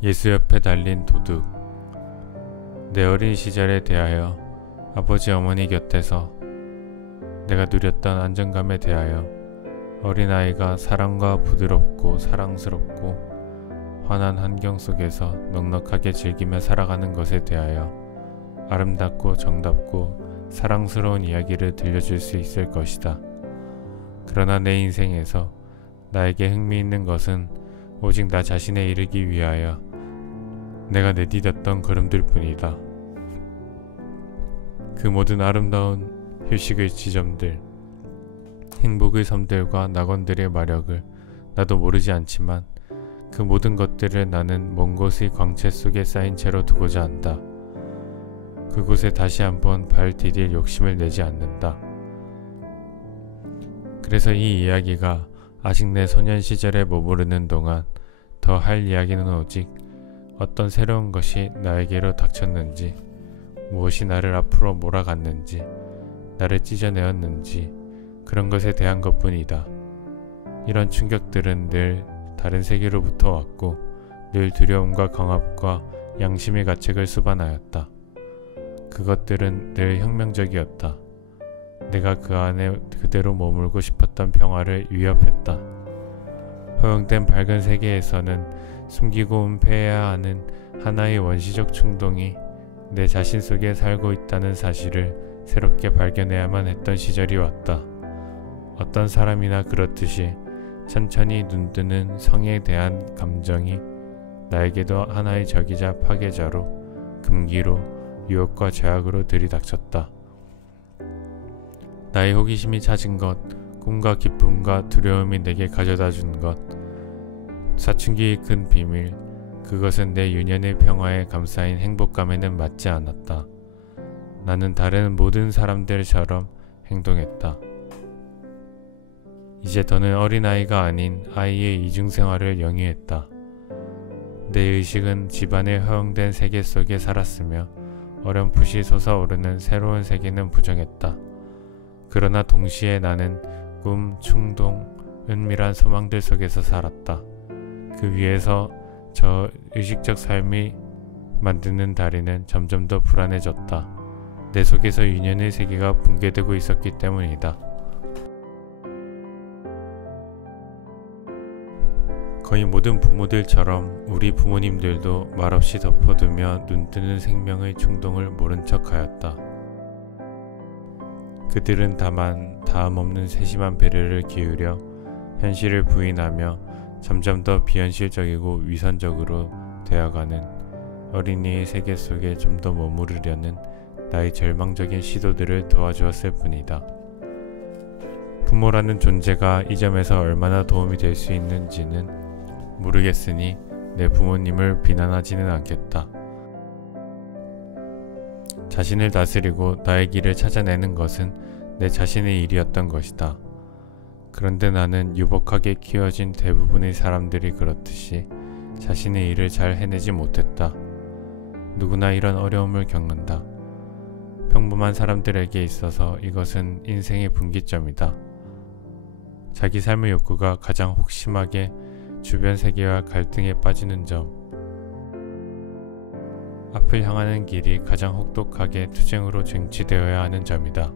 예수 옆에 달린 도둑. 내 어린 시절에 대하여 아버지 어머니 곁에서 내가 누렸던 안정감에 대하여 어린아이가 사랑과 부드럽고 사랑스럽고 환한 환경 속에서 넉넉하게 즐기며 살아가는 것에 대하여 아름답고 정답고 사랑스러운 이야기를 들려줄 수 있을 것이다. 그러나 내 인생에서 나에게 흥미있는 것은 오직 나 자신에 이르기 위하여 내가 내디뎠던 걸음들 뿐이다. 그 모든 아름다운 휴식의 지점들, 행복의 섬들과 낙원들의 마력을 나도 모르지 않지만 그 모든 것들을 나는 먼 곳의 광채 속에 쌓인 채로 두고자 한다. 그곳에 다시 한번 발 디딜 욕심을 내지 않는다. 그래서 이 이야기가 아직 내 소년 시절에 머무르는 동안 더 할 이야기는 오직 어떤 새로운 것이 나에게로 닥쳤는지, 무엇이 나를 앞으로 몰아갔는지, 나를 찢어내었는지 그런 것에 대한 것뿐이다. 이런 충격들은 늘 다른 세계로부터 왔고 늘 두려움과 강압과 양심의 가책을 수반하였다. 그것들은 늘 혁명적이었다. 내가 그 안에 그대로 머물고 싶었던 평화를 위협했다. 허용된 밝은 세계에서는 숨기고 은폐해야 하는 하나의 원시적 충동이 내 자신 속에 살고 있다는 사실을 새롭게 발견해야만 했던 시절이 왔다. 어떤 사람이나 그렇듯이 천천히 눈뜨는 성에 대한 감정이 나에게도 하나의 적이자 파괴자로, 금기로, 유혹과 제약으로 들이닥쳤다. 나의 호기심이 찾은 것, 꿈과 기쁨과 두려움이 내게 가져다 준 것, 사춘기의 큰 비밀, 그것은 내 유년의 평화에 감싸인 행복감에는 맞지 않았다. 나는 다른 모든 사람들처럼 행동했다. 이제 더는 어린아이가 아닌 아이의 이중생활을 영위했다. 내 의식은 집안의 허용된 세계 속에 살았으며 어렴풋이 솟아오르는 새로운 세계는 부정했다. 그러나 동시에 나는 꿈, 충동, 은밀한 소망들 속에서 살았다. 그 위에서 저 의식적 삶이 만드는 다리는 점점 더 불안해졌다. 내 속에서 유년의 세계가 붕괴되고 있었기 때문이다. 거의 모든 부모들처럼 우리 부모님들도 말없이 덮어두며 눈뜨는 생명의 충동을 모른 척하였다. 그들은 다만 다음없는 세심한 배려를 기울여 현실을 부인하며 점점 더 비현실적이고 위선적으로 되어가는 어린이의 세계 속에 좀 더 머무르려는 나의 절망적인 시도들을 도와주었을 뿐이다. 부모라는 존재가 이 점에서 얼마나 도움이 될 수 있는지는 모르겠으니 내 부모님을 비난하지는 않겠다. 자신을 다스리고 나의 길을 찾아내는 것은 내 자신의 일이었던 것이다. 그런데 나는 유복하게 키워진 대부분의 사람들이 그렇듯이 자신의 일을 잘 해내지 못했다. 누구나 이런 어려움을 겪는다. 평범한 사람들에게 있어서 이것은 인생의 분기점이다. 자기 삶의 욕구가 가장 혹심하게 주변 세계와 갈등에 빠지는 점, 앞을 향하는 길이 가장 혹독하게 투쟁으로 쟁취되어야 하는 점이다.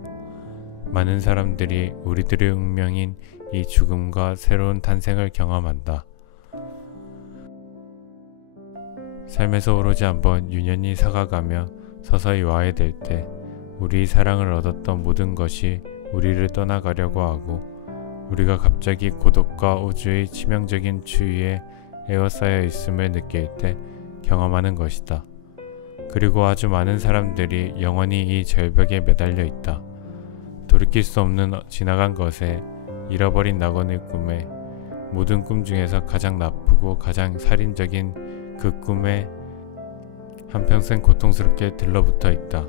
많은 사람들이 우리들의 운명인 이 죽음과 새로운 탄생을 경험한다. 삶에서 오로지 한번 유년이 사가가며 서서히 와해될 때 우리의 사랑을 얻었던 모든 것이 우리를 떠나가려고 하고 우리가 갑자기 고독과 우주의 치명적인 추위에 에워싸여 있음을 느낄 때 경험하는 것이다. 그리고 아주 많은 사람들이 영원히 이 절벽에 매달려 있다. 돌이킬 수 없는 지나간 것에, 잃어버린 낙원의 꿈에, 모든 꿈 중에서 가장 나쁘고 가장 살인적인 그 꿈에 한평생 고통스럽게 들러붙어 있다.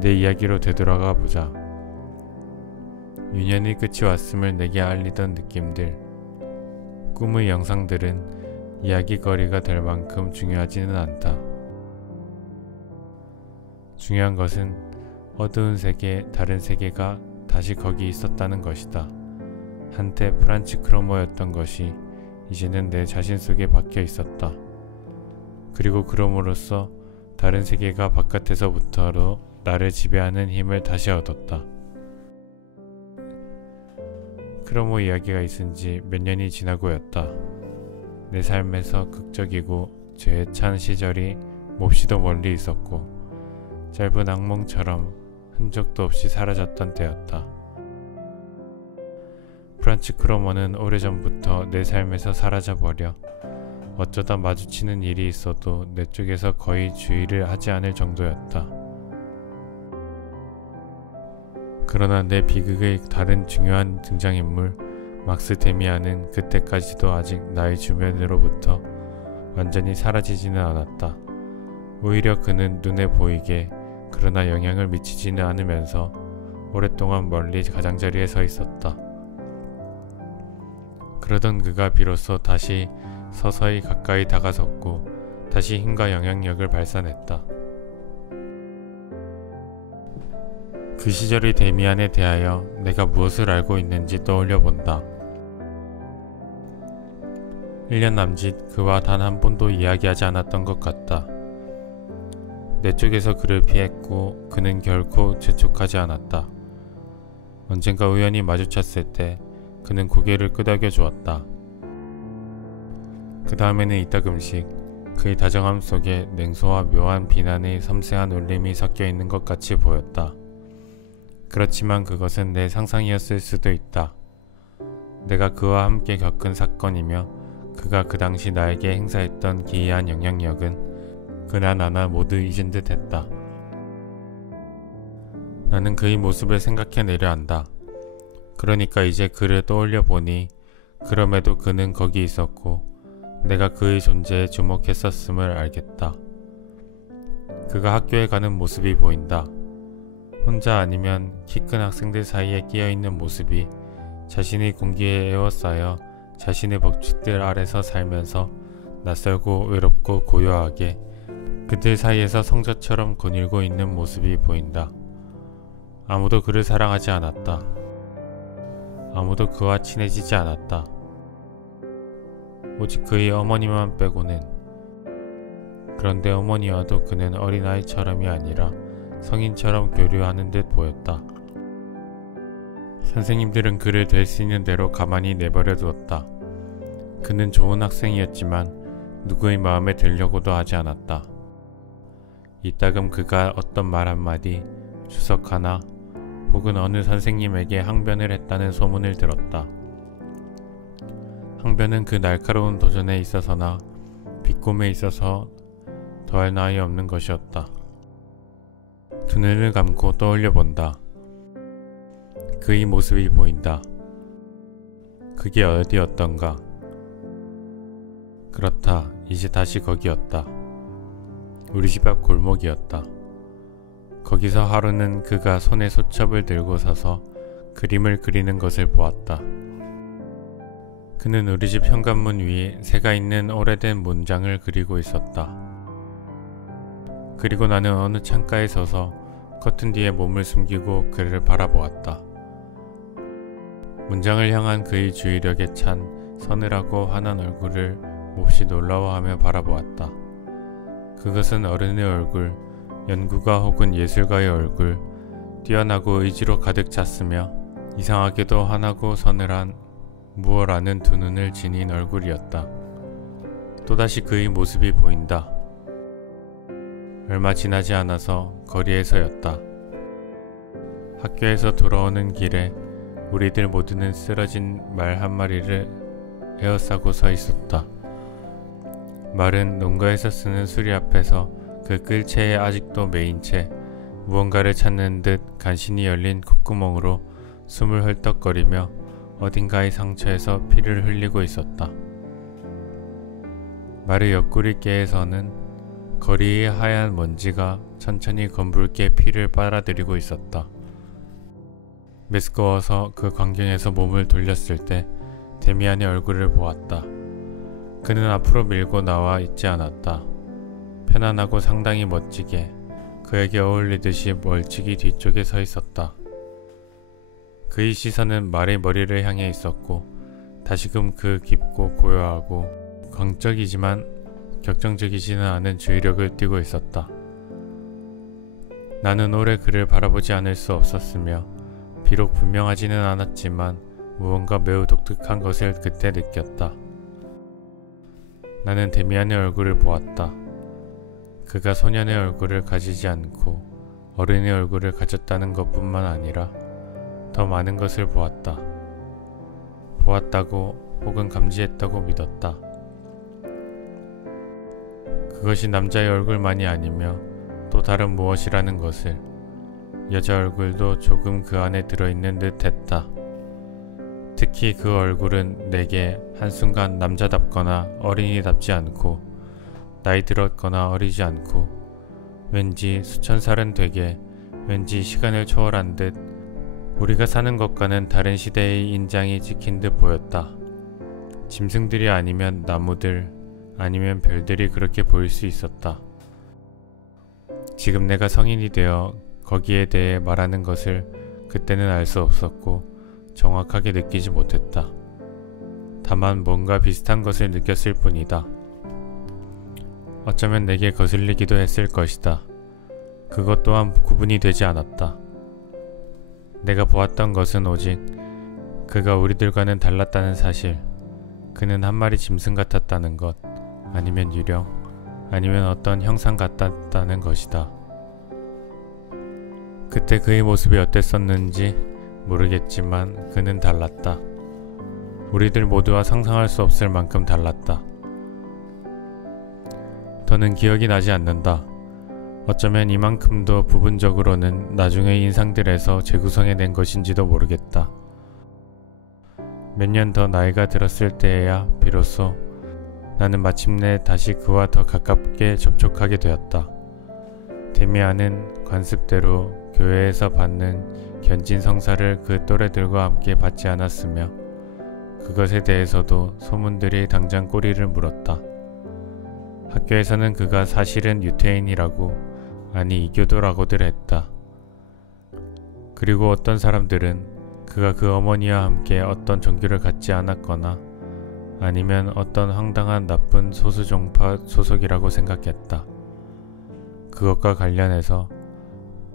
내 이야기로 되돌아가 보자. 유년의 끝이 왔음을 내게 알리던 느낌들, 꿈의 영상들은 이야기거리가 될 만큼 중요하지는 않다. 중요한 것은 어두운 세계, 다른 세계가 다시 거기 있었다는 것이다. 한때 프란치 크로머였던 것이 이제는 내 자신 속에 박혀 있었다. 그리고 그럼으로써 다른 세계가 바깥에서부터도 나를 지배하는 힘을 다시 얻었다. 크로모 이야기가 있은 지 몇 년이 지나고였다. 내 삶에서 극적이고 죄에 찬 시절이 몹시도 멀리 있었고 짧은 악몽처럼 흔적도 없이 사라졌던 때였다. 프란츠 크로모는 오래전부터 내 삶에서 사라져버려 어쩌다 마주치는 일이 있어도 내 쪽에서 거의 주의를 하지 않을 정도였다. 그러나 내 비극의 다른 중요한 등장인물 막스 데미안은 그때까지도 아직 나의 주변으로부터 완전히 사라지지는 않았다. 오히려 그는 눈에 보이게 그러나 영향을 미치지는 않으면서 오랫동안 멀리 가장자리에 서 있었다. 그러던 그가 비로소 다시 서서히 가까이 다가섰고 다시 힘과 영향력을 발산했다. 그 시절의 데미안에 대하여 내가 무엇을 알고 있는지 떠올려 본다. 1년 남짓 그와 단 한 번도 이야기하지 않았던 것 같다. 내 쪽에서 그를 피했고 그는 결코 재촉하지 않았다. 언젠가 우연히 마주쳤을 때 그는 고개를 끄덕여 주었다. 그 다음에는 이따금씩 그의 다정함 속에 냉소와 묘한 비난의 섬세한 울림이 섞여 있는 것 같이 보였다. 그렇지만 그것은 내 상상이었을 수도 있다. 내가 그와 함께 겪은 사건이며 그가 그 당시 나에게 행사했던 기이한 영향력은 그나 나나 모두 잊은 듯 했다. 나는 그의 모습을 생각해내려 한다. 그러니까 이제 그를 떠올려 보니 그럼에도 그는 거기 있었고 내가 그의 존재에 주목했었음을 알겠다. 그가 학교에 가는 모습이 보인다. 혼자 아니면 키 큰 학생들 사이에 끼어있는 모습이 자신의 공기에 에워싸여 자신의 법칙들 아래서 살면서 낯설고 외롭고 고요하게 그들 사이에서 성자처럼 거닐고 있는 모습이 보인다. 아무도 그를 사랑하지 않았다. 아무도 그와 친해지지 않았다. 오직 그의 어머니만 빼고는. 그런데 어머니와도 그는 어린아이처럼이 아니라 성인처럼 교류하는 듯 보였다. 선생님들은 그를 될 수 있는 대로 가만히 내버려 두었다. 그는 좋은 학생이었지만 누구의 마음에 들려고도 하지 않았다. 이따금 그가 어떤 말 한마디, 주석 하나, 혹은 어느 선생님에게 항변을 했다는 소문을 들었다. 항변은 그 날카로운 도전에 있어서나 비꼼에 있어서 더할 나위 없는 것이었다. 두 눈을 감고 떠올려 본다. 그의 모습이 보인다. 그게 어디였던가. 그렇다. 이제 다시 거기였다. 우리 집 앞 골목이었다. 거기서 하루는 그가 손에 소첩을 들고 서서 그림을 그리는 것을 보았다. 그는 우리 집 현관문 위에 새가 있는 오래된 문장을 그리고 있었다. 그리고 나는 어느 창가에 서서 커튼 뒤에 몸을 숨기고 그를 바라보았다. 문장을 향한 그의 주의력에 찬 서늘하고 환한 얼굴을 몹시 놀라워하며 바라보았다. 그것은 어른의 얼굴, 연구가 혹은 예술가의 얼굴, 뛰어나고 의지로 가득 찼으며 이상하게도 환하고 서늘한 무어라는 두 눈을 지닌 얼굴이었다. 또다시 그의 모습이 보인다. 얼마 지나지 않아서 거리에서였다. 학교에서 돌아오는 길에 우리들 모두는 쓰러진 말 한 마리를 에워싸고 서 있었다. 말은 농가에서 쓰는 수리 앞에서 그 끌채에 아직도 매인 채 무언가를 찾는 듯 간신히 열린 콧구멍으로 숨을 헐떡거리며 어딘가의 상처에서 피를 흘리고 있었다. 말의 옆구리께에서는 거리의 하얀 먼지가 천천히 검붉게 피를 빨아들이고 있었다. 메스꺼워서 그 광경에서 몸을 돌렸을 때 데미안의 얼굴을 보았다. 그는 앞으로 밀고 나와 있지 않았다. 편안하고 상당히 멋지게 그에게 어울리듯이 멀찍이 뒤쪽에 서 있었다. 그의 시선은 말의 머리를 향해 있었고 다시금 그 깊고 고요하고 광적이지만 격정적이지는 않은 주의력을 띠고 있었다. 나는 오래 그를 바라보지 않을 수 없었으며 비록 분명하지는 않았지만 무언가 매우 독특한 것을 그때 느꼈다. 나는 데미안의 얼굴을 보았다. 그가 소년의 얼굴을 가지지 않고 어른의 얼굴을 가졌다는 것뿐만 아니라 더 많은 것을 보았다. 보았다고 혹은 감지했다고 믿었다. 그것이 남자의 얼굴만이 아니며 또 다른 무엇이라는 것을, 여자 얼굴도 조금 그 안에 들어있는 듯 했다. 특히 그 얼굴은 내게 한순간 남자답거나 어린이답지 않고 나이 들었거나 어리지 않고 왠지 수천 살은 되게, 왠지 시간을 초월한 듯 우리가 사는 것과는 다른 시대의 인장이 찍힌 듯 보였다. 짐승들이 아니면 나무들, 아니면 별들이 그렇게 보일 수 있었다. 지금 내가 성인이 되어 거기에 대해 말하는 것을 그때는 알 수 없었고 정확하게 느끼지 못했다. 다만 뭔가 비슷한 것을 느꼈을 뿐이다. 어쩌면 내게 거슬리기도 했을 것이다. 그것 또한 구분이 되지 않았다. 내가 보았던 것은 오직 그가 우리들과는 달랐다는 사실, 그는 한 마리 짐승 같았다는 것, 아니면 유령, 아니면 어떤 형상 같았다는 것이다. 그때 그의 모습이 어땠었는지 모르겠지만 그는 달랐다. 우리들 모두와 상상할 수 없을 만큼 달랐다. 더는 기억이 나지 않는다. 어쩌면 이만큼도 부분적으로는 나중의 인상들에서 재구성해낸 것인지도 모르겠다. 몇 년 더 나이가 들었을 때에야 비로소 나는 마침내 다시 그와 더 가깝게 접촉하게 되었다. 데미안은 관습대로 교회에서 받는 견진 성사를 그 또래들과 함께 받지 않았으며 그것에 대해서도 소문들이 당장 꼬리를 물었다. 학교에서는 그가 사실은 유태인이라고, 아니 이교도라고들 했다. 그리고 어떤 사람들은 그가 그 어머니와 함께 어떤 종교를 갖지 않았거나 아니면 어떤 황당한 나쁜 소수종파 소속이라고 생각했다. 그것과 관련해서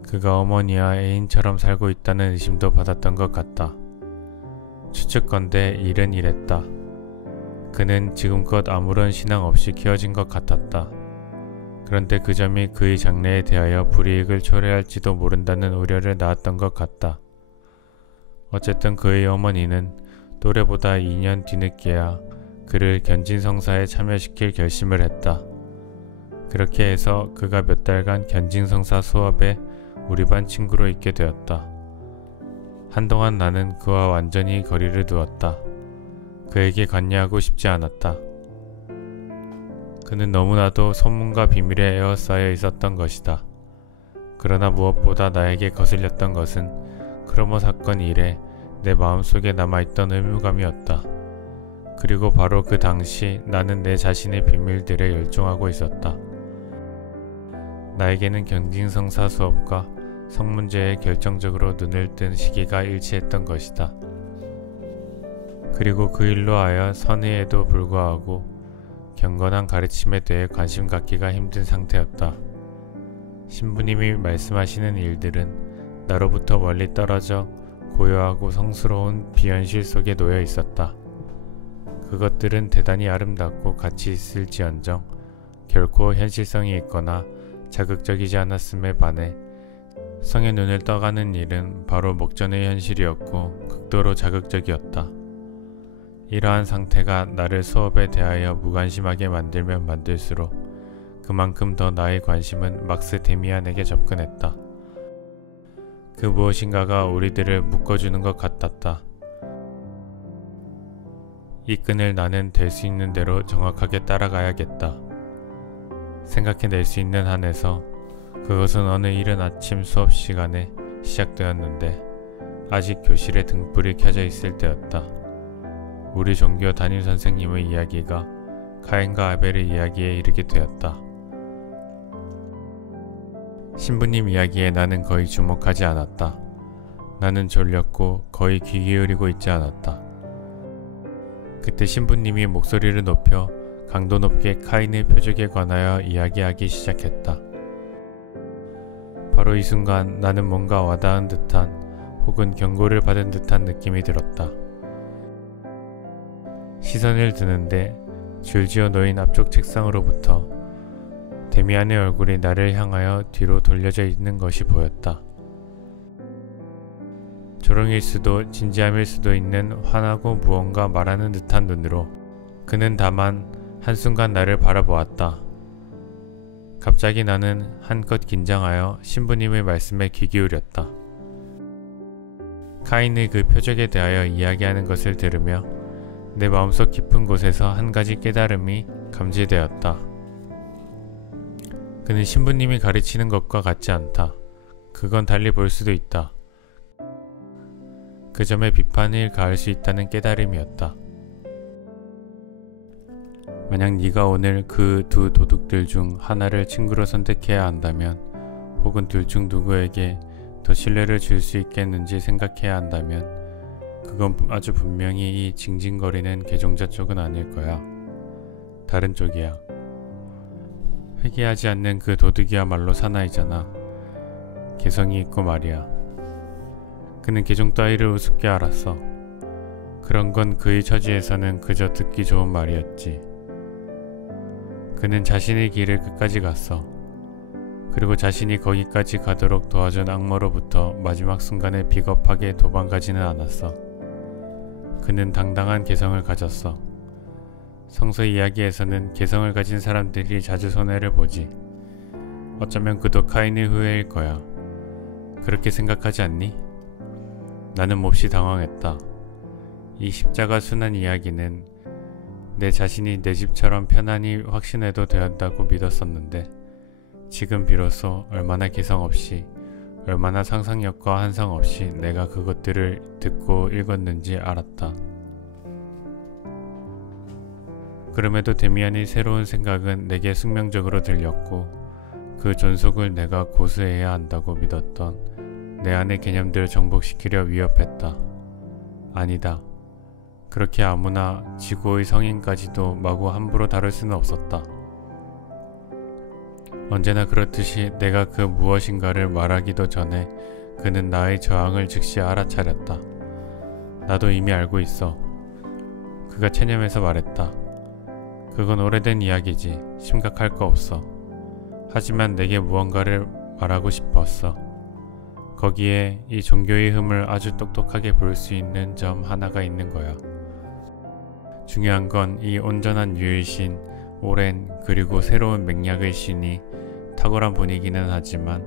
그가 어머니와 애인처럼 살고 있다는 의심도 받았던 것 같다. 추측건대 일은 이랬다. 그는 지금껏 아무런 신앙 없이 키워진 것 같았다. 그런데 그 점이 그의 장래에 대하여 불이익을 초래할지도 모른다는 우려를 낳았던 것 같다. 어쨌든 그의 어머니는 또래보다 2년 뒤늦게야 그를 견진성사에 참여시킬 결심을 했다. 그렇게 해서 그가 몇 달간 견진성사 수업에 우리 반 친구로 있게 되었다. 한동안 나는 그와 완전히 거리를 두었다. 그에게 관여하고 싶지 않았다. 그는 너무나도 소문과 비밀에 에워싸여 있었던 것이다. 그러나 무엇보다 나에게 거슬렸던 것은 크로모 사건 이래 내 마음속에 남아있던 의무감이었다. 그리고 바로 그 당시 나는 내 자신의 비밀들에 열중하고 있었다. 나에게는 경진성사 수업과 성문제에 결정적으로 눈을 뜬 시기가 일치했던 것이다. 그리고 그 일로 하여 선의에도 불구하고 경건한 가르침에 대해 관심 갖기가 힘든 상태였다. 신부님이 말씀하시는 일들은 나로부터 멀리 떨어져 고요하고 성스러운 비현실 속에 놓여 있었다. 그것들은 대단히 아름답고 가치 있을지언정 결코 현실성이 있거나 자극적이지 않았음에 반해 성의 눈을 떠가는 일은 바로 목전의 현실이었고 극도로 자극적이었다. 이러한 상태가 나를 수업에 대하여 무관심하게 만들면 만들수록 그만큼 더 나의 관심은 막스 데미안에게 접근했다. 그 무엇인가가 우리들을 묶어주는 것 같았다. 이 끈을 나는 될 수 있는 대로 정확하게 따라가야겠다. 생각해낼 수 있는 한에서 그것은 어느 이른 아침 수업 시간에 시작되었는데 아직 교실에 등불이 켜져 있을 때였다. 우리 종교 담임 선생님의 이야기가 카인과 아벨의 이야기에 이르게 되었다. 신부님 이야기에 나는 거의 주목하지 않았다. 나는 졸렸고 거의 귀 기울이고 있지 않았다. 그때 신부님이 목소리를 높여 강도 높게 카인의 표적에 관하여 이야기하기 시작했다. 바로 이 순간 나는 뭔가 와닿은 듯한 혹은 경고를 받은 듯한 느낌이 들었다. 시선을 드는데 줄지어 놓인 앞쪽 책상으로부터 데미안의 얼굴이 나를 향하여 뒤로 돌려져 있는 것이 보였다. 조롱일 수도 진지함일 수도 있는 화나고 무언가 말하는 듯한 눈으로 그는 다만 한순간 나를 바라보았다. 갑자기 나는 한껏 긴장하여 신부님의 말씀에 귀 기울였다. 카인의 그 표적에 대하여 이야기하는 것을 들으며 내 마음속 깊은 곳에서 한 가지 깨달음이 감지되었다. 그는 신부님이 가르치는 것과 같지 않다. 그건 달리 볼 수도 있다. 그 점에 비판을 가할 수 있다는 깨달음이었다. 만약 네가 오늘 그 두 도둑들 중 하나를 친구로 선택해야 한다면, 혹은 둘 중 누구에게 더 신뢰를 줄 수 있겠는지 생각해야 한다면, 그건 아주 분명히 이 징징거리는 개종자 쪽은 아닐 거야. 다른 쪽이야. 회개하지 않는 그 도둑이야말로 사나이잖아. 개성이 있고 말이야. 그는 개종 따위를 우습게 알았어. 그런 건 그의 처지에서는 그저 듣기 좋은 말이었지. 그는 자신의 길을 끝까지 갔어. 그리고 자신이 거기까지 가도록 도와준 악마로부터 마지막 순간에 비겁하게 도망가지는 않았어. 그는 당당한 개성을 가졌어. 성서 이야기에서는 개성을 가진 사람들이 자주 손해를 보지. 어쩌면 그도 카인의 후예일 거야. 그렇게 생각하지 않니? 나는 몹시 당황했다. 이 십자가 순환 이야기는 내 자신이 내 집처럼 편안히 확신해도 된다고 믿었었는데, 지금 비로소 얼마나 개성 없이, 얼마나 상상력과 환상 없이 내가 그것들을 듣고 읽었는지 알았다. 그럼에도 데미안의 새로운 생각은 내게 숙명적으로 들렸고, 그 존속을 내가 고수해야 한다고 믿었던 내 안의 개념들을 정복시키려 위협했다. 아니다. 그렇게 아무나 지구의 성인까지도 마구 함부로 다룰 수는 없었다. 언제나 그렇듯이 내가 그 무엇인가를 말하기도 전에 그는 나의 저항을 즉시 알아차렸다. 나도 이미 알고 있어. 그가 체념해서 말했다. 그건 오래된 이야기지. 심각할 거 없어. 하지만 내게 무언가를 말하고 싶었어. 거기에 이 종교의 흠을 아주 똑똑하게 볼 수 있는 점 하나가 있는 거야. 중요한 건 이 온전한 유일신, 오랜 그리고 새로운 맥락의 신이 탁월한 분이기는 하지만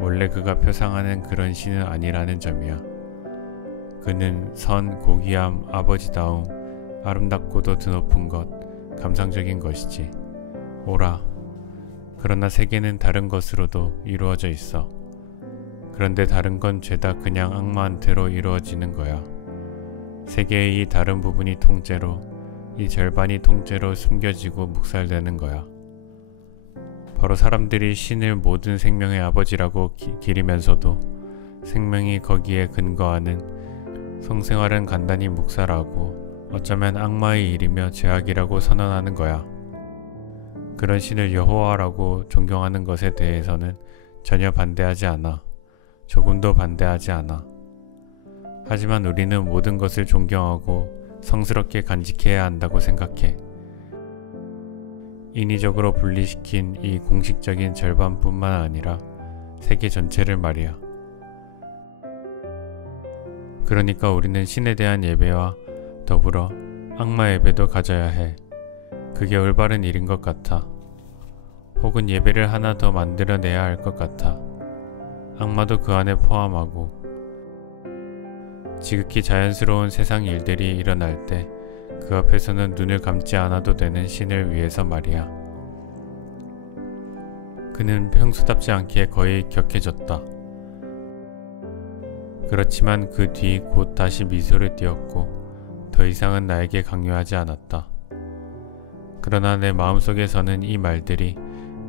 원래 그가 표상하는 그런 신은 아니라는 점이야. 그는 선, 고귀함, 아버지다움, 아름답고도 드높은 것, 감상적인 것이지. 오라. 그러나 세계는 다른 것으로도 이루어져 있어. 그런데 다른 건 죄다 그냥 악마한테로 이루어지는 거야. 세계의 이 다른 부분이 통째로, 이 절반이 통째로 숨겨지고 묵살되는 거야. 바로 사람들이 신을 모든 생명의 아버지라고 기리면서도 생명이 거기에 근거하는 성생활은 간단히 묵살하고 어쩌면 악마의 일이며 죄악이라고 선언하는 거야. 그런 신을 여호와라고 존경하는 것에 대해서는 전혀 반대하지 않아. 조금도 반대하지 않아. 하지만 우리는 모든 것을 존경하고 성스럽게 간직해야 한다고 생각해. 인위적으로 분리시킨 이 공식적인 절반뿐만 아니라 세계 전체를 말이야. 그러니까 우리는 신에 대한 예배와 더불어 악마 예배도 가져야 해. 그게 올바른 일인 것 같아. 혹은 예배를 하나 더 만들어내야 할 것 같아. 악마도 그 안에 포함하고. 지극히 자연스러운 세상 일들이 일어날 때 그 앞에서는 눈을 감지 않아도 되는 신을 위해서 말이야. 그는 평소답지 않게 거의 격해졌다. 그렇지만 그 뒤 곧 다시 미소를 띄었고 더 이상은 나에게 강요하지 않았다. 그러나 내 마음속에서는 이 말들이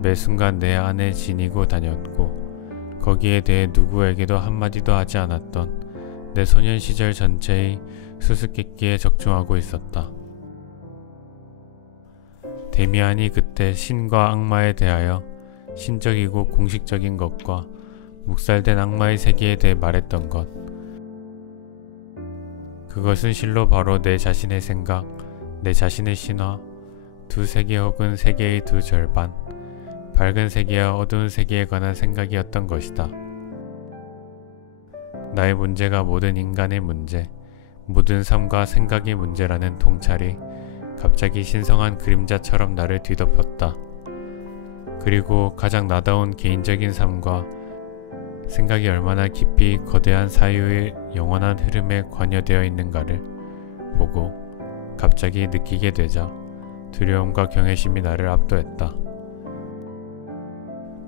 매 순간 내 안에 지니고 다녔고 거기에 대해 누구에게도 한마디도 하지 않았던 내 소년 시절 전체의 수수께끼에 적중하고 있었다. 데미안이 그때 신과 악마에 대하여 신적이고 공식적인 것과 묵살된 악마의 세계에 대해 말했던 것, 그것은 실로 바로 내 자신의 생각, 내 자신의 신화, 두 세계 혹은 세계의 두 절반, 밝은 세계와 어두운 세계에 관한 생각이었던 것이다. 나의 문제가 모든 인간의 문제, 모든 삶과 생각의 문제라는 통찰이 갑자기 신성한 그림자처럼 나를 뒤덮었다. 그리고 가장 나다운 개인적인 삶과 생각이 얼마나 깊이 거대한 사유의 영원한 흐름에 관여되어 있는가를 보고 갑자기 느끼게 되자 두려움과 경외심이 나를 압도했다.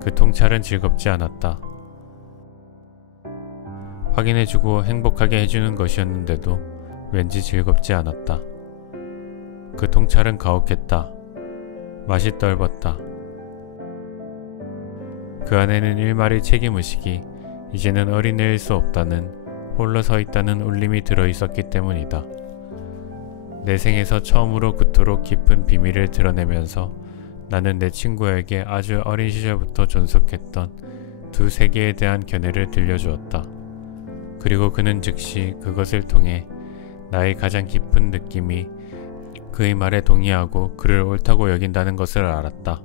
그 통찰은 즐겁지 않았다. 확인해주고 행복하게 해주는 것이었는데도 왠지 즐겁지 않았다. 그 통찰은 가혹했다. 맛이 떫었다. 그 안에는 일말의 책임의식이 이제는 어린애일 수 없다는, 홀로 서 있다는 울림이 들어있었기 때문이다. 내 생에서 처음으로 그토록 깊은 비밀을 드러내면서 나는 내 친구에게 아주 어린 시절부터 존속했던 두 세계에 대한 견해를 들려주었다. 그리고 그는 즉시 그것을 통해 나의 가장 깊은 느낌이 그의 말에 동의하고 그를 옳다고 여긴다는 것을 알았다.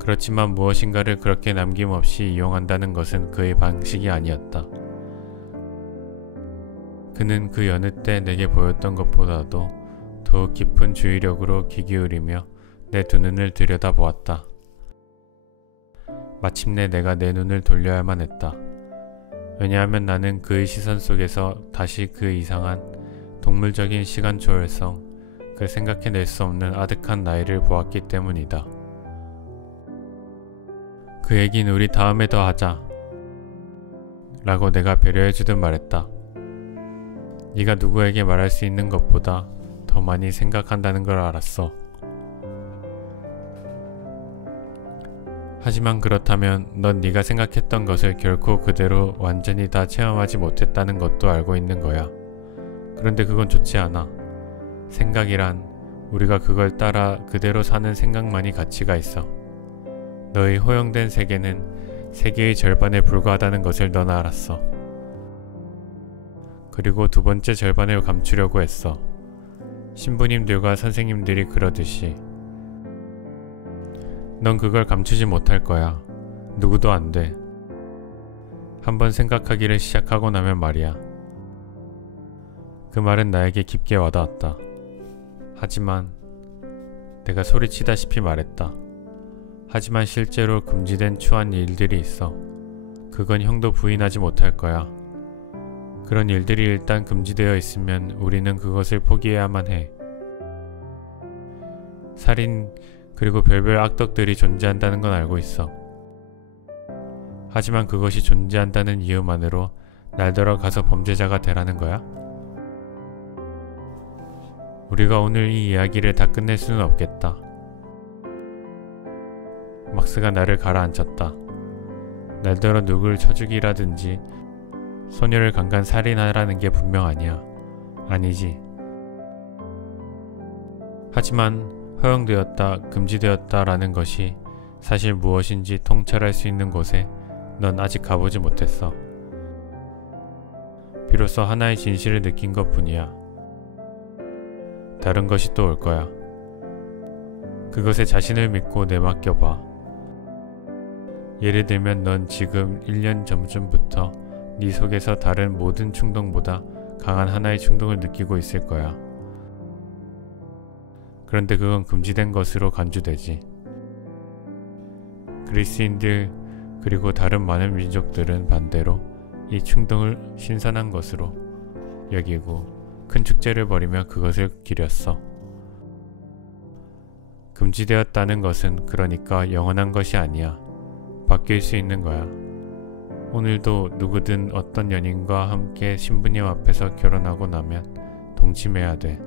그렇지만 무엇인가를 그렇게 남김없이 이용한다는 것은 그의 방식이 아니었다. 그는 그 여느 때 내게 보였던 것보다도 더욱 깊은 주의력으로 귀 기울이며 내 두 눈을 들여다보았다. 마침내 내가 내 눈을 돌려야만 했다. 왜냐하면 나는 그의 시선 속에서 다시 그 이상한 동물적인 시간 초월성, 그 생각해낼 수 없는 아득한 나이를 보았기 때문이다. 그 얘기는 우리 다음에 더 하자 라고 내가 배려해주듯 말했다. 네가 누구에게 말할 수 있는 것보다 더 많이 생각한다는 걸 알았어. 하지만 그렇다면 넌 네가 생각했던 것을 결코 그대로 완전히 다 체험하지 못했다는 것도 알고 있는 거야. 그런데 그건 좋지 않아. 생각이란 우리가 그걸 따라 그대로 사는 생각만이 가치가 있어. 너의 허용된 세계는 세계의 절반에 불과하다는 것을 넌 알았어. 그리고 두 번째 절반을 감추려고 했어. 신부님들과 선생님들이 그러듯이. 넌 그걸 감추지 못할 거야. 누구도 안 돼. 한번 생각하기를 시작하고 나면 말이야. 그 말은 나에게 깊게 와닿았다. 하지만 내가 소리치다시피 말했다. 하지만 실제로 금지된 추한 일들이 있어. 그건 형도 부인하지 못할 거야. 그런 일들이 일단 금지되어 있으면 우리는 그것을 포기해야만 해. 살인 그리고 별별 악덕들이 존재한다는 건 알고 있어. 하지만 그것이 존재한다는 이유만으로 날더러 가서 범죄자가 되라는 거야? 우리가 오늘 이 이야기를 다 끝낼 수는 없겠다. 막스가 나를 가라앉혔다. 날더러 누굴 쳐죽이라든지 소녀를 강간 살인하라는 게 분명 아니야. 아니지. 하지만 허용되었다, 금지되었다라는 것이 사실 무엇인지 통찰할 수 있는 곳에 넌 아직 가보지 못했어. 비로소 하나의 진실을 느낀 것 뿐이야. 다른 것이 또 올 거야. 그것에 자신을 믿고 내맡겨봐. 예를 들면 넌 지금 1년 전쯤부터 네 속에서 다른 모든 충동보다 강한 하나의 충동을 느끼고 있을 거야. 그런데 그건 금지된 것으로 간주되지. 그리스인들 그리고 다른 많은 민족들은 반대로 이 충동을 신선한 것으로 여기고 큰 축제를 벌이며 그것을 기렸어. 금지되었다는 것은 그러니까 영원한 것이 아니야. 바뀔 수 있는 거야. 오늘도 누구든 어떤 연인과 함께 신부님 앞에서 결혼하고 나면 동침해야 돼.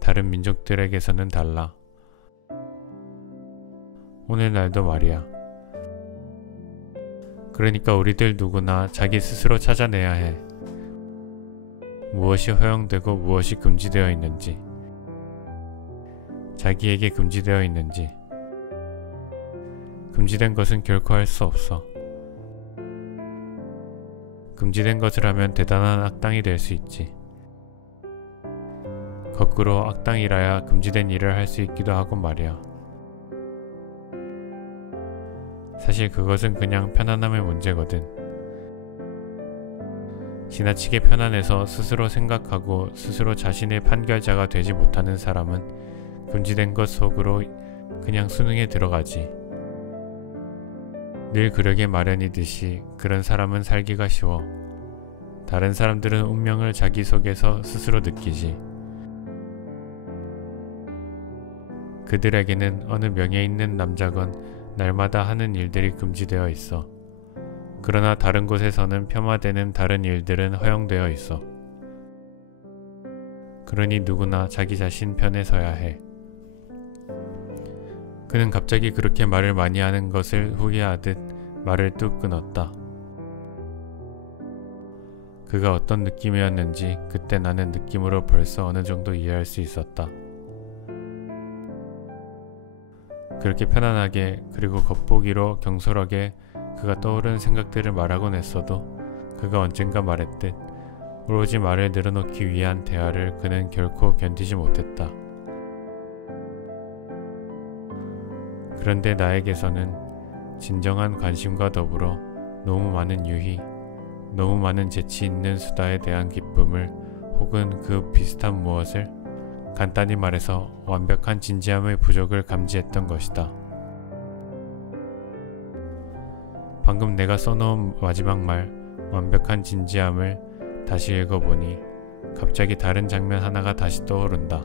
다른 민족들에게서는 달라. 오늘날도 말이야. 그러니까 우리들 누구나 자기 스스로 찾아내야 해. 무엇이 허용되고 무엇이 금지되어 있는지, 자기에게 금지되어 있는지. 금지된 것은 결코 할 수 없어. 금지된 것을 하면 대단한 악당이 될 수 있지. 거꾸로 악당이라야 금지된 일을 할 수 있기도 하고 말이야. 사실 그것은 그냥 편안함의 문제거든. 지나치게 편안해서 스스로 생각하고 스스로 자신의 판결자가 되지 못하는 사람은 금지된 것 속으로 그냥 수능에 들어가지. 늘 그러게 마련이듯이 그런 사람은 살기가 쉬워. 다른 사람들은 운명을 자기 속에서 스스로 느끼지. 그들에게는 어느 명예 있는 남자건 날마다 하는 일들이 금지되어 있어. 그러나 다른 곳에서는 폄하되는 다른 일들은 허용되어 있어. 그러니 누구나 자기 자신 편에 서야 해. 그는 갑자기 그렇게 말을 많이 하는 것을 후회하듯 말을 뚝 끊었다. 그가 어떤 느낌이었는지 그때 나는 느낌으로 벌써 어느 정도 이해할 수 있었다. 그렇게 편안하게 그리고 겉보기로 경솔하게 그가 떠오른 생각들을 말하곤 했어도 그가 언젠가 말했듯 오로지 말을 늘어놓기 위한 대화를 그는 결코 견디지 못했다. 그런데 나에게서는 진정한 관심과 더불어 너무 많은 유희, 너무 많은 재치 있는 수다에 대한 기쁨을 혹은 그 비슷한 무엇을 간단히 말해서 완벽한 진지함의 부족을 감지했던 것이다. 방금 내가 써놓은 마지막 말 완벽한 진지함을 다시 읽어보니 갑자기 다른 장면 하나가 다시 떠오른다.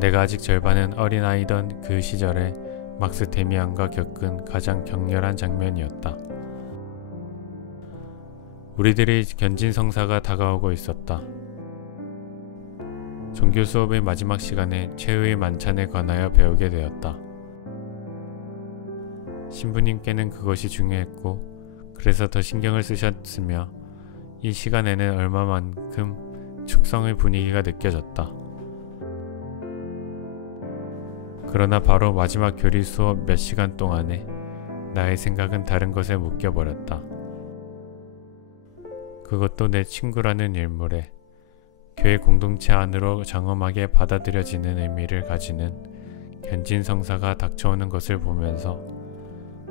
내가 아직 절반은 어린아이던 그 시절에 막스 데미안과 겪은 가장 격렬한 장면이었다. 우리들의 견진성사가 다가오고 있었다. 종교 수업의 마지막 시간에 최후의 만찬에 관하여 배우게 되었다. 신부님께는 그것이 중요했고 그래서 더 신경을 쓰셨으며 이 시간에는 얼마만큼 축성의 분위기가 느껴졌다. 그러나 바로 마지막 교리 수업 몇 시간 동안에 나의 생각은 다른 것에 묶여버렸다. 그것도 내 친구라는 일물에 교회 공동체 안으로 장엄하게 받아들여지는 의미를 가지는 견진성사가 닥쳐오는 것을 보면서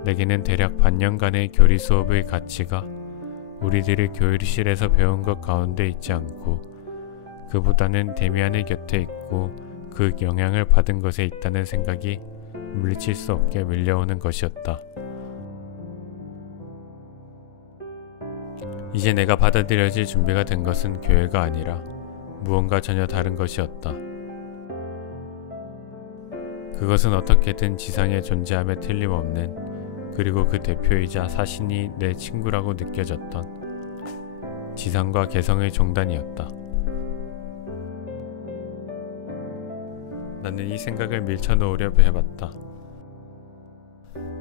내게는 대략 반년간의 교리 수업의 가치가 우리들이 교실에서 배운 것 가운데 있지 않고 그보다는 데미안의 곁에 있고 그 영향을 받은 것에 있다는 생각이 물리칠 수 없게 밀려오는 것이었다. 이제 내가 받아들여질 준비가 된 것은 교회가 아니라 무언가 전혀 다른 것이었다. 그것은 어떻게든 지상에 존재함에 틀림없는 그리고 그 대표이자 사신이 내 친구라고 느껴졌던 지상과 개성의 종단이었다. 나는 이 생각을 밀쳐놓으려 해봤다.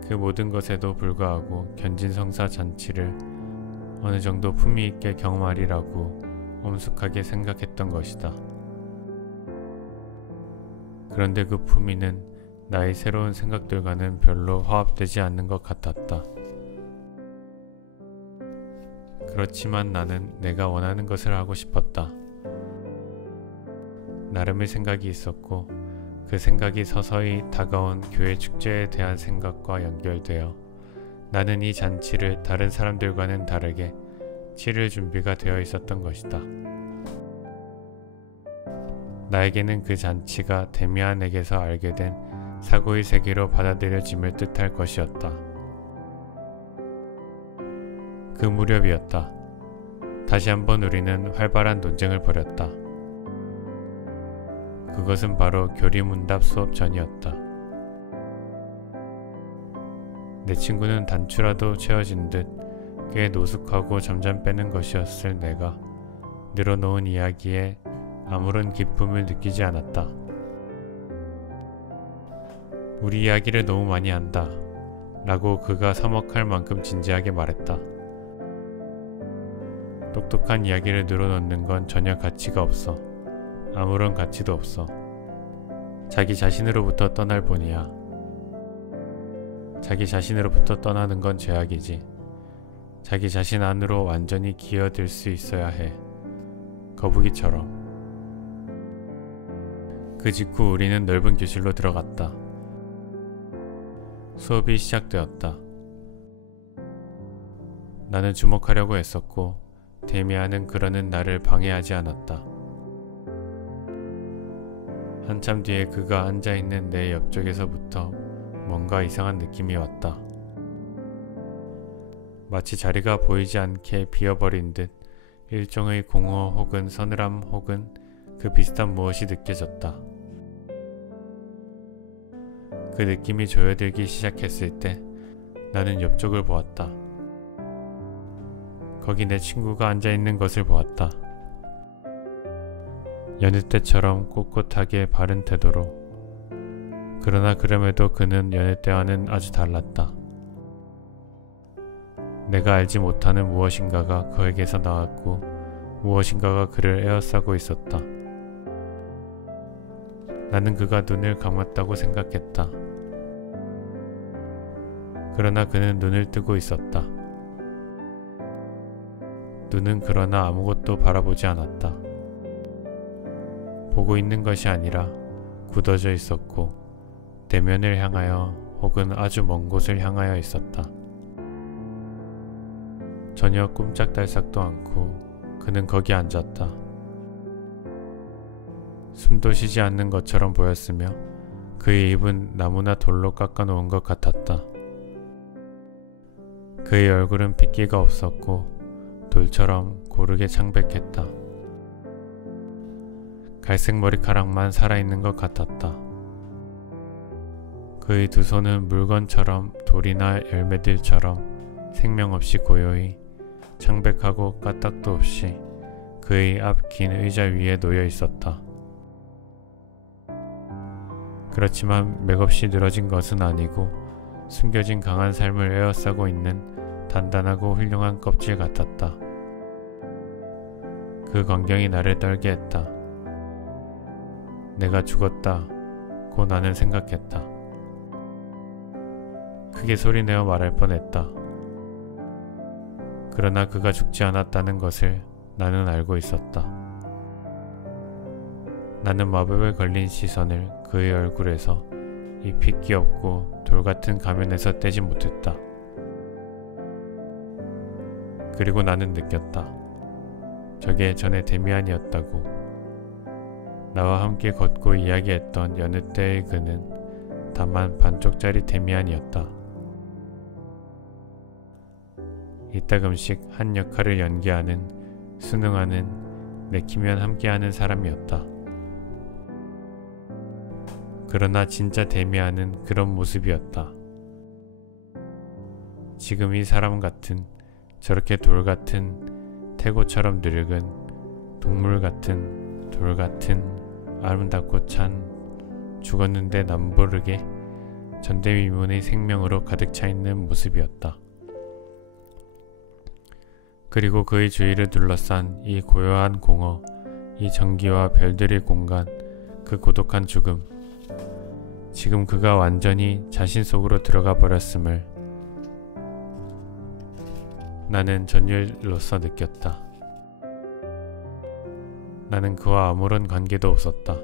그 모든 것에도 불구하고 견진성사 잔치를 어느 정도 품위 있게 경험하리라고 엄숙하게 생각했던 것이다. 그런데 그 품위는 나의 새로운 생각들과는 별로 화합되지 않는 것 같았다. 그렇지만 나는 내가 원하는 것을 하고 싶었다. 나름의 생각이 있었고 그 생각이 서서히 다가온 교회 축제에 대한 생각과 연결되어 나는 이 잔치를 다른 사람들과는 다르게 치를 준비가 되어 있었던 것이다. 나에게는 그 잔치가 데미안에게서 알게 된 사고의 세계로 받아들여짐을 뜻할 것이었다. 그 무렵이었다. 다시 한번 우리는 활발한 논쟁을 벌였다. 그것은 바로 교리문답 수업 전이었다. 내 친구는 단추라도 채워진 듯 꽤 노숙하고 잠잠 빼는 것이었을 내가 늘어놓은 이야기에 아무런 기쁨을 느끼지 않았다. 우리 이야기를 너무 많이 한다 라고 그가 서먹할 만큼 진지하게 말했다. 똑똑한 이야기를 늘어놓는 건 전혀 가치가 없어. 아무런 가치도 없어. 자기 자신으로부터 떠날 뿐이야. 자기 자신으로부터 떠나는 건 죄악이지. 자기 자신 안으로 완전히 기어들 수 있어야 해. 거북이처럼. 그 직후 우리는 넓은 교실로 들어갔다. 수업이 시작되었다. 나는 주목하려고 애썼고 데미안은 그러는 나를 방해하지 않았다. 한참 뒤에 그가 앉아있는 내 옆쪽에서부터 뭔가 이상한 느낌이 왔다. 마치 자리가 보이지 않게 비어버린 듯 일종의 공허 혹은 서늘함 혹은 그 비슷한 무엇이 느껴졌다. 그 느낌이 조여들기 시작했을 때 나는 옆쪽을 보았다. 거기 내 친구가 앉아있는 것을 보았다. 여느 때처럼 꼿꼿하게 바른 태도로. 그러나 그럼에도 그는 여느 때와는 아주 달랐다. 내가 알지 못하는 무엇인가가 그에게서 나왔고 무엇인가가 그를 에워싸고 있었다. 나는 그가 눈을 감았다고 생각했다. 그러나 그는 눈을 뜨고 있었다. 눈은 그러나 아무것도 바라보지 않았다. 보고 있는 것이 아니라 굳어져 있었고 대면을 향하여 혹은 아주 먼 곳을 향하여 있었다. 전혀 꼼짝달싹도 않고 그는 거기 앉았다. 숨도 쉬지 않는 것처럼 보였으며 그의 입은 나무나 돌로 깎아놓은 것 같았다. 그의 얼굴은 핏기가 없었고 돌처럼 고르게 창백했다. 갈색 머리카락만 살아있는 것 같았다. 그의 두 손은 물건처럼 돌이나 열매들처럼 생명 없이 고요히 창백하고 까딱도 없이 그의 앞 긴 의자 위에 놓여 있었다. 그렇지만 맥없이 늘어진 것은 아니고 숨겨진 강한 삶을 에워싸고 있는 단단하고 훌륭한 껍질 같았다. 그 광경이 나를 떨게 했다. 내가 죽었다 고 나는 생각했다. 크게 소리내어 말할 뻔했다. 그러나 그가 죽지 않았다는 것을 나는 알고 있었다. 나는 마법에 걸린 시선을 그의 얼굴에서 이 핏기 없고 돌같은 가면에서 떼지 못했다. 그리고 나는 느꼈다. 저게 전에 데미안이었다고. 나와 함께 걷고 이야기했던 여느 때의 그는 다만 반쪽짜리 데미안이었다. 이따금씩 한 역할을 연기하는, 수능하는, 내키면 함께하는 사람이었다. 그러나 진짜 데미안은 그런 모습이었다. 지금 이 사람 같은, 저렇게 돌 같은, 태고처럼 늙은, 동물 같은, 돌 같은, 아름답고 찬, 죽었는데 남모르게 전대미문의 생명으로 가득 차 있는 모습이었다. 그리고 그의 주위를 둘러싼 이 고요한 공허, 이 전기와 별들의 공간, 그 고독한 죽음. 지금 그가 완전히 자신 속으로 들어가 버렸음을 나는 전율로서 느꼈다. 나는 그와 아무런 관계도 없었다.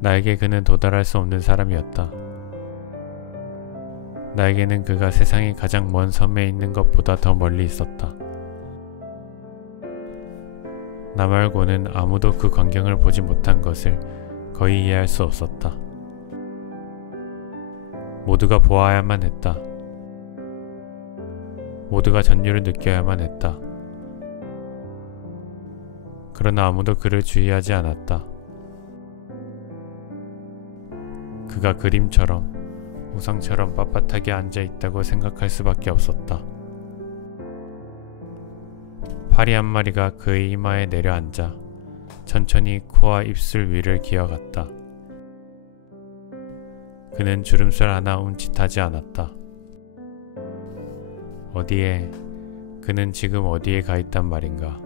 나에게 그는 도달할 수 없는 사람이었다. 나에게는 그가 세상의 가장 먼 섬에 있는 것보다 더 멀리 있었다. 나 말고는 아무도 그 광경을 보지 못한 것을 거의 이해할 수 없었다. 모두가 보아야만 했다. 모두가 전율을 느껴야만 했다. 그러나 아무도 그를 주의하지 않았다. 그가 그림처럼, 우상처럼 빳빳하게 앉아있다고 생각할 수밖에 없었다. 파리 한 마리가 그의 이마에 내려앉아 천천히 코와 입술 위를 기어갔다. 그는 주름살 하나 움짓하지 않았다. 어디에, 그는 지금 어디에 가 있단 말인가?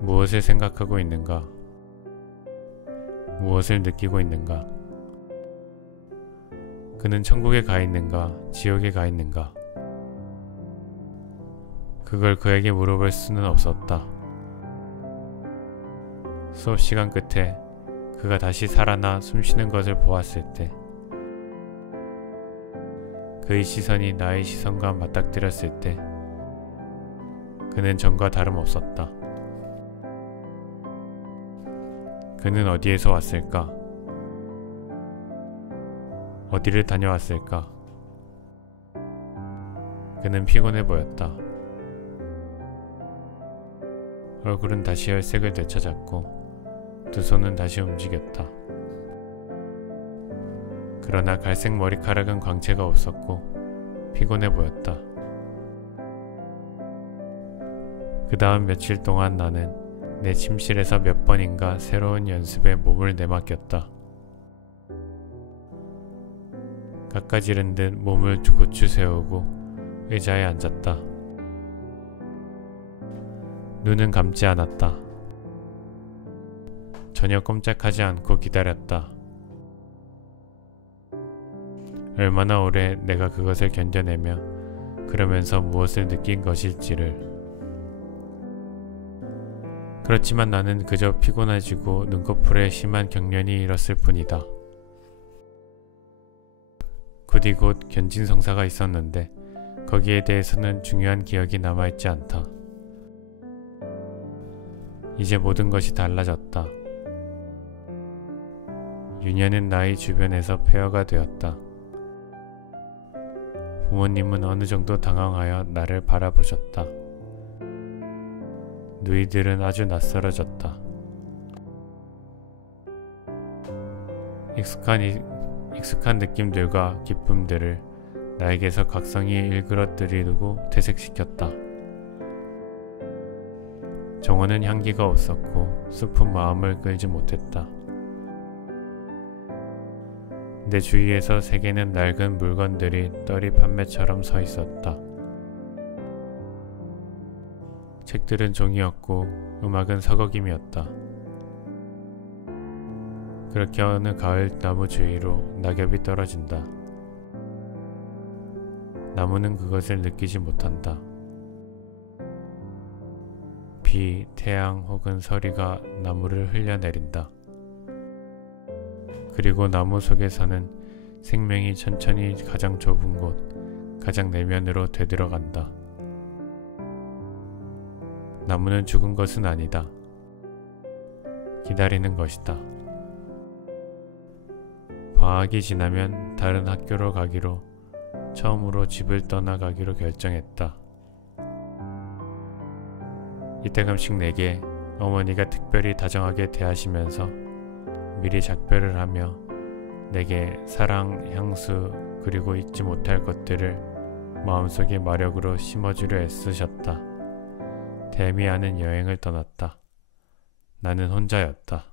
무엇을 생각하고 있는가? 무엇을 느끼고 있는가? 그는 천국에 가 있는가? 지옥에 가 있는가? 그걸 그에게 물어볼 수는 없었다. 수업 시간 끝에 그가 다시 살아나 숨쉬는 것을 보았을 때 그의 시선이 나의 시선과 맞닥뜨렸을 때 그는 전과 다름없었다. 그는 어디에서 왔을까? 어디를 다녀왔을까? 그는 피곤해 보였다. 얼굴은 다시 혈색을 되찾았고 두 손은 다시 움직였다. 그러나 갈색 머리카락은 광채가 없었고 피곤해 보였다. 그 다음 며칠 동안 나는 내 침실에서 몇 번인가 새로운 연습에 몸을 내맡겼다. 깎아지른 듯 몸을 고추 세우고 의자에 앉았다. 눈은 감지 않았다. 전혀 꼼짝하지 않고 기다렸다. 얼마나 오래 내가 그것을 견뎌내며 그러면서 무엇을 느낀 것일지를. 그렇지만 나는 그저 피곤해지고 눈꺼풀에 심한 경련이 일었을 뿐이다. 부디 곧 견진성사가 있었는데 거기에 대해서는 중요한 기억이 남아있지 않다. 이제 모든 것이 달라졌다. 유년은 나의 주변에서 폐허가 되었다. 부모님은 어느 정도 당황하여 나를 바라보셨다. 누이들은 아주 낯설어졌다. 익숙한 느낌들과 기쁨들을 나에게서 각성이 일그러뜨리고 퇴색시켰다. 정원은 향기가 없었고 숲은 마음을 끌지 못했다. 내 주위에서 세계는 낡은 물건들이 떨이 판매처럼 서 있었다. 책들은 종이였고 음악은 서걱임이었다. 그렇게 어느 가을 나무 주위로 낙엽이 떨어진다. 나무는 그것을 느끼지 못한다. 비, 태양 혹은 서리가 나무를 흘려내린다. 그리고 나무 속에서는 생명이 천천히 가장 좁은 곳, 가장 내면으로 되들어간다. 나무는 죽은 것은 아니다. 기다리는 것이다. 방학이 지나면 다른 학교로 가기로, 처음으로 집을 떠나가기로 결정했다. 이때금씩 내게 어머니가 특별히 다정하게 대하시면서 미리 작별을 하며 내게 사랑, 향수 그리고 잊지 못할 것들을 마음속에 마력으로 심어주려 애쓰셨다. 대미하는 여행을 떠났다. 나는 혼자였다.